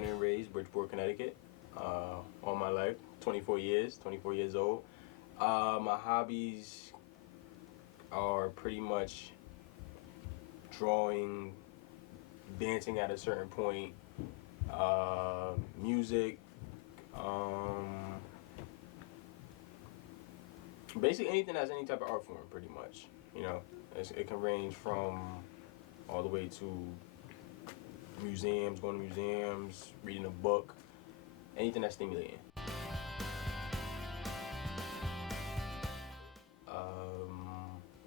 born and raised Bridgeport, Connecticut. All my life, 24 years old. My hobbies are pretty much drawing, dancing at a certain point, music, basically anything that's any type of art form, pretty much. You know, it can range from all the way to museums, going to museums, reading a book, anything that's stimulating.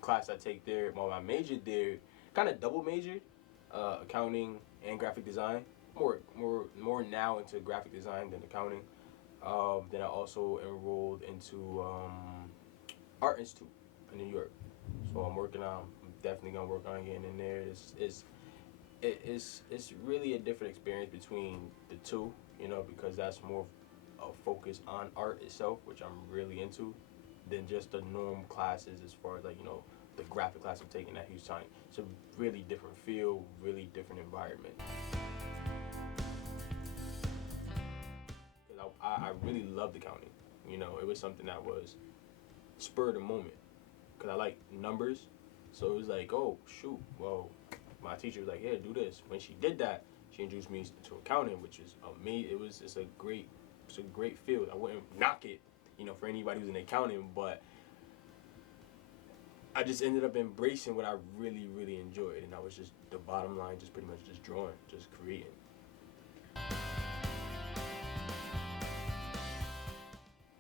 Class I take there, well, I majored there, kind of double majored, accounting and graphic design. More now into graphic design than accounting. Then I also enrolled into Art Institute in New York. So I'm definitely gonna work on getting in there. It's really a different experience between the two, you know, because that's more a focus on art itself, which I'm really into, than just the norm classes as far as, like, you know, the graphic class I'm taking at Hughes Time. It's a really different feel, really different environment. Because I really loved accounting. You know, it was something that was spur of the moment. Because I like numbers. So it was like, oh, shoot, well, my teacher was like, yeah, do this. When she did that, she introduced me to accounting, which is amazing. It's a great field. I wouldn't knock it, you know, for anybody who's in accounting, but I just ended up embracing what I really, really enjoyed, and that was just the bottom line, just pretty much just drawing, just creating.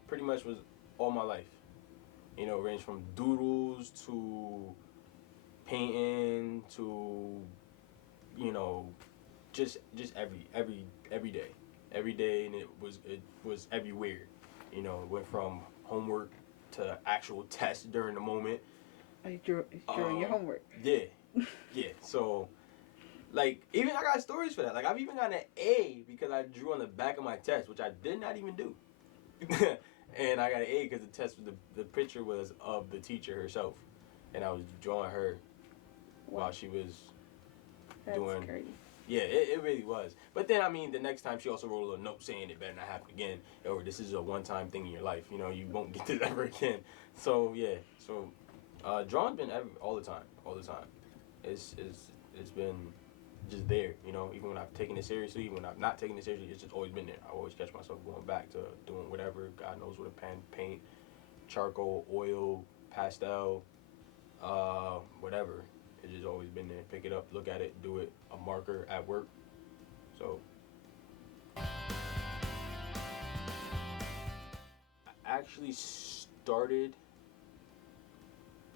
Pretty much was all my life. You know, ranged from doodles to painting to, you know, just every day, and it was everywhere. You know, it went from homework to actual tests during the moment. You drew your homework. Yeah, yeah. So, like, even I got stories for that. Like, I've even gotten an A because I drew on the back of my test, which I did not even do. And I got an A because the test was the picture was of the teacher herself, and I was drawing her while she was doing. That's crazy. Yeah, it really was. But then, I mean, the next time she also wrote a little note saying it better not happen again, or this is a one-time thing in your life. You know, you won't get this ever again. So yeah, drawing's been all the time. It's been just there. You know, even when I've taken it seriously, when I've not taken it seriously, it's just always been there. I always catch myself going back to doing whatever. God knows with a pen, paint, charcoal, oil, pastel, whatever. It's just always been there. Pick it up, look at it, do it. A marker at work. So I actually started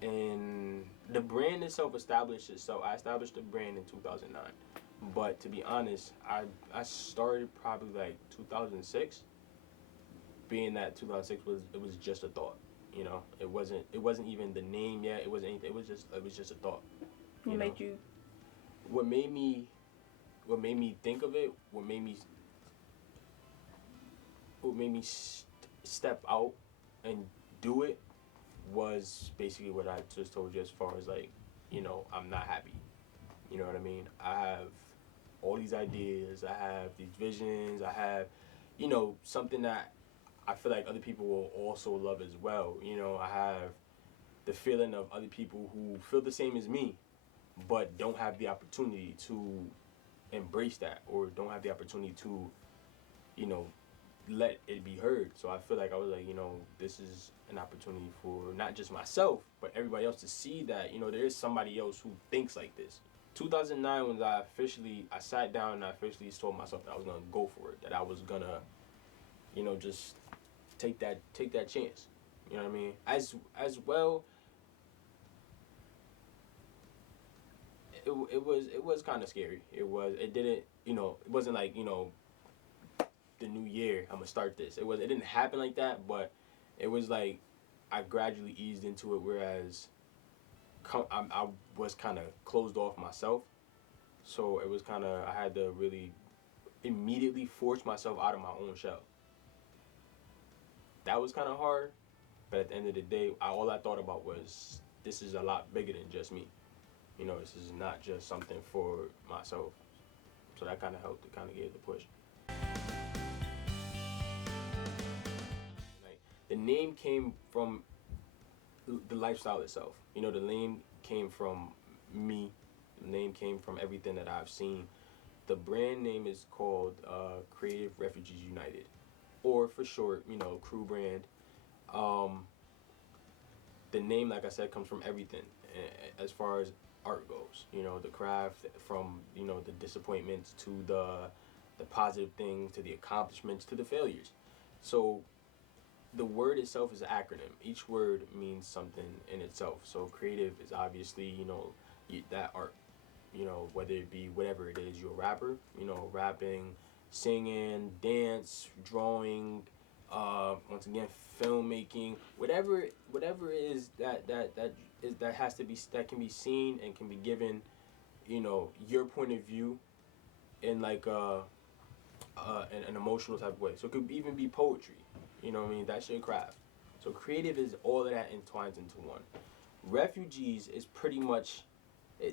in the brand itself established itself. I established the brand in 2009. But to be honest, I started probably like 2006. Being that 2006 was just a thought. You know, it wasn't even the name yet. It wasn't anything. It was just a thought. What made you? What made me think of it? What made me step out and do it was basically what I just told you, as far as, like, you know, I'm not happy. You know what I mean? I have all these ideas. I have these visions. I have, you know, something that I feel like other people will also love as well. You know, I have the feeling of other people who feel the same as me, but don't have the opportunity to embrace that, or don't have the opportunity to, you know, let it be heard. So I feel like I was like, you know, this is an opportunity for not just myself, but everybody else to see that, you know, there is somebody else who thinks like this. 2009, when I sat down and I officially told myself that I was gonna go for it, that I was gonna, you know, just take that chance. You know what I mean? As well, it was kind of scary. It wasn't like, you know, the new year I'm gonna start this. It didn't happen like that, but it was like I gradually eased into it, whereas I was kind of closed off myself. So it was kind of, I had to really immediately force myself out of my own shell. That was kind of hard, but at the end of the day, all I thought about was, this is a lot bigger than just me. You know, this is not just something for myself. So that kind of helped. It kind of gave the push. The name came from the lifestyle itself. You know, the name came from me. The name came from everything that I've seen. The brand name is called Creative Refugees United, or for short, you know, C.R.U brand. Um, the name, like I said, comes from everything as far as art goes. You know, the craft, from, you know, the disappointments to the positive things, to the accomplishments, to the failures. So the word itself is an acronym. Each word means something in itself. So creative is obviously, you know, that art. You know, whether it be whatever it is, you're a rapper. You know, rapping, singing, dance, drawing, once again, filmmaking, whatever it is that has to be, that can be seen and can be given, you know, your point of view in like an emotional type of way. So it could even be poetry. You know what I mean? That's your craft. So creative is all of that entwines into one. Refugees is pretty much,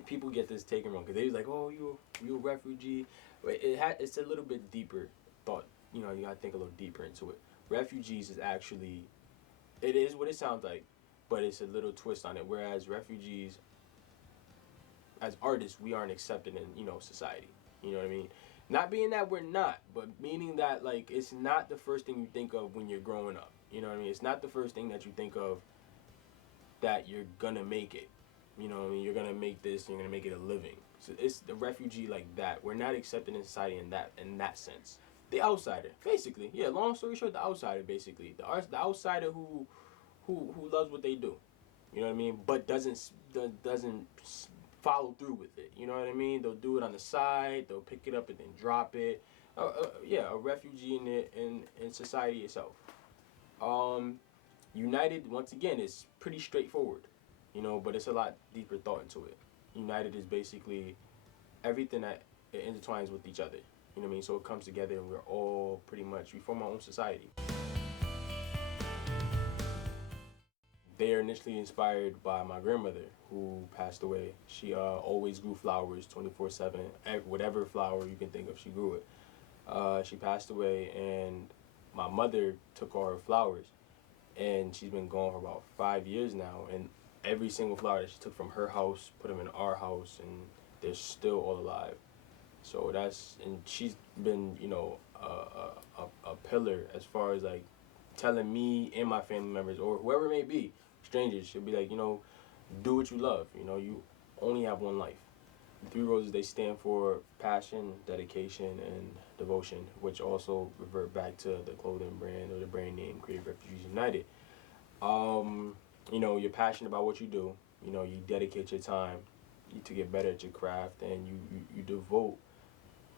people get this taken wrong because they're like, oh, you a refugee. It's a little bit deeper thought. You know, you gotta think a little deeper into it. Refugees is actually, it is what it sounds like, but it's a little twist on it. Whereas refugees, as artists, we aren't accepted in, you know, society. You know what I mean? Not being that we're not, but meaning that, like, it's not the first thing you think of when you're growing up. You know what I mean? It's not the first thing that you think of that you're gonna make it. You know what I mean? You're gonna make this, you're gonna make it a living. So it's the refugee like that. We're not accepted in society in that sense. The outsider, basically. Yeah, long story short, the outsider, basically. The outsider who loves what they do. You know what I mean? But doesn't follow through with it. You know what I mean? They'll do it on the side. They'll pick it up and then drop it. Yeah, a refugee in society itself. United, once again, is pretty straightforward, you know, but it's a lot deeper thought into it. United is basically everything that it intertwines with each other. You know what I mean? So it comes together and we're all pretty much, we form our own society. They are initially inspired by my grandmother who passed away. She always grew flowers 24/7. Whatever flower you can think of, she grew it. She passed away, and my mother took all her flowers, and she's been gone for about 5 years now. And every single flower that she took from her house, put them in our house, and they're still all alive. So that's, and she's been, you know, a pillar as far as like telling me and my family members or whoever it may be, strangers, she'll be like, you know, do what you love. You know, you only have one life. The three roses, they stand for passion, dedication, and devotion, which also revert back to the clothing brand or the brand name Creative Refugees United. You know, you're passionate about what you do. You know, you dedicate your time to get better at your craft, and you devote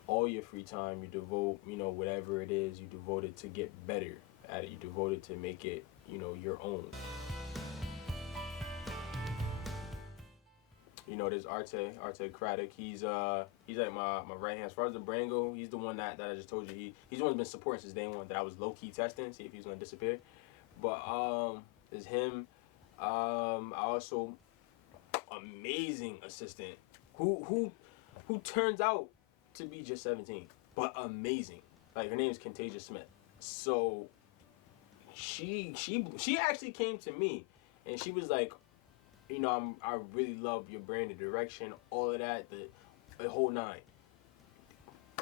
all your free time. You devote, you know, whatever it is, you devote it to get better at it. You devote it to make it, you know, your own. You know, there's Arte Craddock. He's like my right hand. As far as the brand go, he's the one that I just told you. He's the one that's been supporting since day one, that I was low key testing, see if he's gonna disappear. But there's him. I also, amazing assistant who turns out to be just 17, but amazing. Like, her name is Contagia Smith. So she actually came to me and she was like, you know, I really love your brand, the direction, all of that, the whole nine.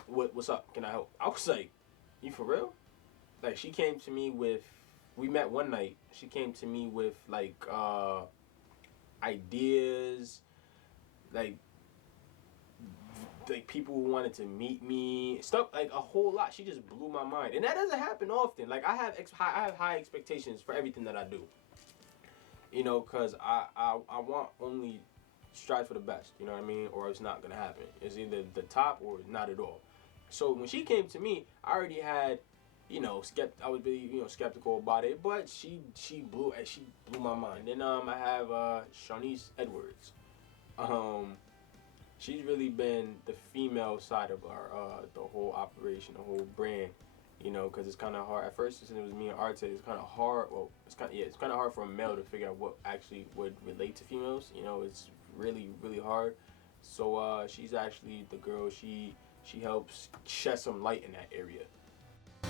What's up? Can I help? I was like, you for real? Like, she came to me with, we met one night. She came to me with like ideas, like people who wanted to meet me, stuff, like a whole lot. She just blew my mind, and that doesn't happen often. Like, I have high expectations for everything that I do. You know, cause I want only strive for the best. You know what I mean? Or it's not gonna happen. It's either the top or not at all. So when she came to me, I already had, you know, I would be, you know, skeptical about it, but she blew my mind. Then I have Shawnice Edwards. She's really been the female side of our the whole operation, the whole brand. You know, because it's kind of hard. At first, since it was me and Arte, it's kind of hard. Well, it's kind of hard for a male to figure out what actually would relate to females. You know, it's really hard. So she's actually the girl. She helps shed some light in that area. I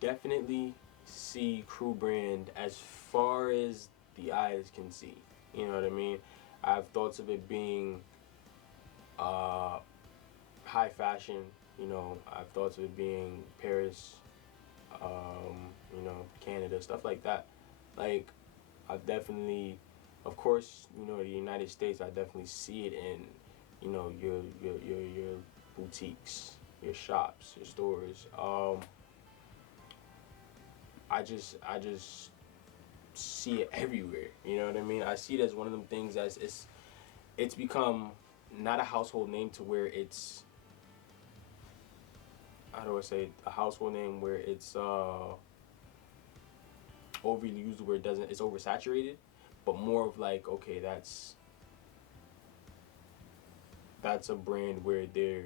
definitely see Crew brand as far as the eyes can see. You know what I mean? I have thoughts of it being uh, high fashion. You know, I have thoughts of it being Paris, you know, Canada, stuff like that. Like, I definitely, of course, you know, the United States, I definitely see it in, you know, your boutiques, your shops, your stores. I just see it everywhere. You know what I mean? I see it as one of them things as it's become not a household name to where it's, how do I say it? A household name where it's overly used, where it doesn't, it's oversaturated, but more of like, okay, that's a brand where they're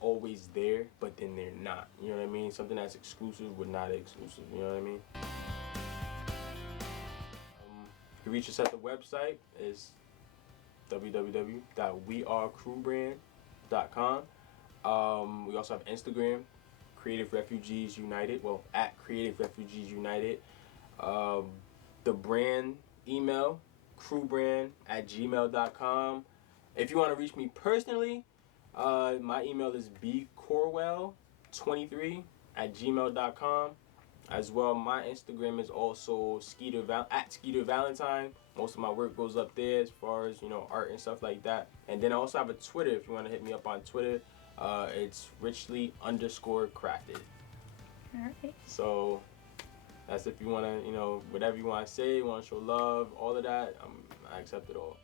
always there, but then they're not. You know what I mean? Something that's exclusive but not exclusive. You know what I mean? You can reach us at the website is www.wearecrewbrand.com. We also have Instagram, Creative Refugees United. Well, at Creative Refugees United. Um, the brand email, crewbrand@gmail.com. If you want to reach me personally, my email is bcorwell23@gmail.com. As well, my Instagram is also at Skeeter Valentine. Most of my work goes up there as far as, you know, art and stuff like that. And then I also have a Twitter if you want to hit me up on Twitter. It's richly_crafted. All right. So that's if you want to, you know, whatever you want to say, you want to show love, all of that, I accept it all.